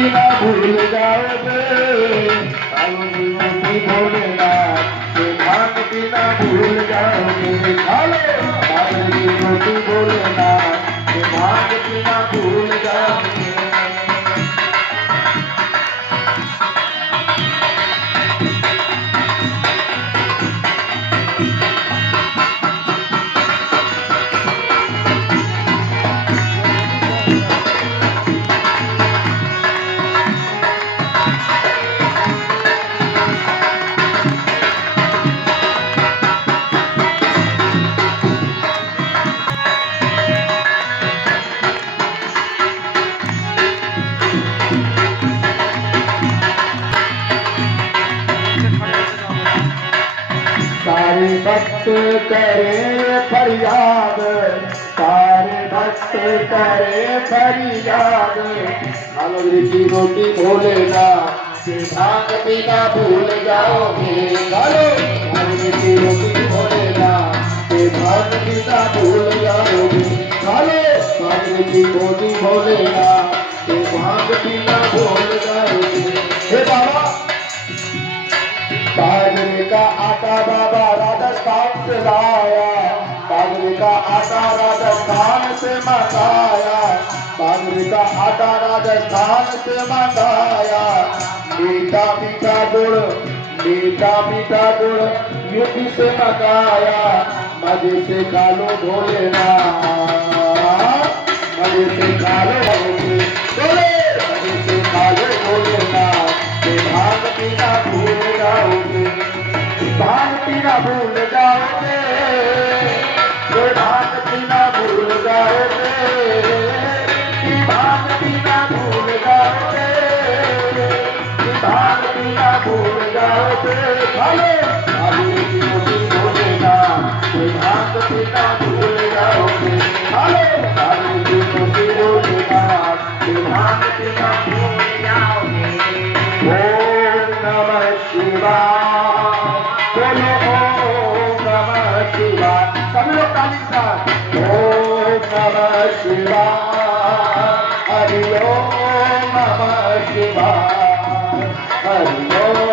पीना भूल जाओगे, कालो विनोदी भोलेनाथ के भांग पीना भूल जाओगे। कालो विनोदी भोलेनाथ के भांग पीना भूल जाओगे। सारे भक्त करे फरियाद, सारे भक्त करे फरियाद, कालो की रोटी भोलेनाथ के भांग पीना भूल जाओगे। कालो की रोटी भोलेनाथ के भांग पीना भूल जाओगे। कालो की रोटी भोलेनाथ के भांग पीना भूल जाओगे। हे बाबा, बाजरे का आटा बाबा राजस्थान से लाया, बाजरे का आटा राजस्थान से मंगाया, बाजरे का आटा राजस्थान से मंगाया। मीठा मीठा गुड़, मीठा मीठा गुड़ यूपी से मंगाया। मजे से खा लो भोलेनाथ, मजे से खा लो बोले, मजे से खा लो भोलेनाथ के भांग पीना भूल जाओगे। भांग पीना भूल जाओगे, भांग पीना भूल जाओगे, भांग पीना भूल जाओगे, भांग पीना भूल जाओगे। कालो की रोटी भोलेनाथ के भांग पीना भूल जाओगे। कालो की रोटी भोलेनाथ के भांग पीना भूल जाओगे। ओम नमः शिवाय, बोलो ओम नमः शिवाय, सब लोग ताली साथ। ओम नमः शिवाय, हरि ओम नमः शिवाय, हरि ओम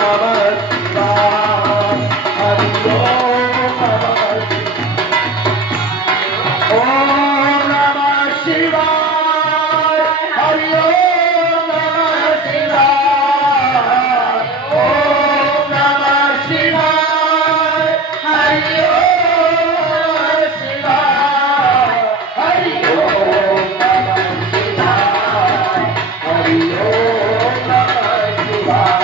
नमः शिवाय, हरि ओम नमः शिवाय। ओम नमः शिवाय, हरि ओम नमः शिवाय, ओम नमः शिवाय, हरि ओम शिवाय, हरि ओम नमः शिवाय, हरि ओम नमः शिवाय।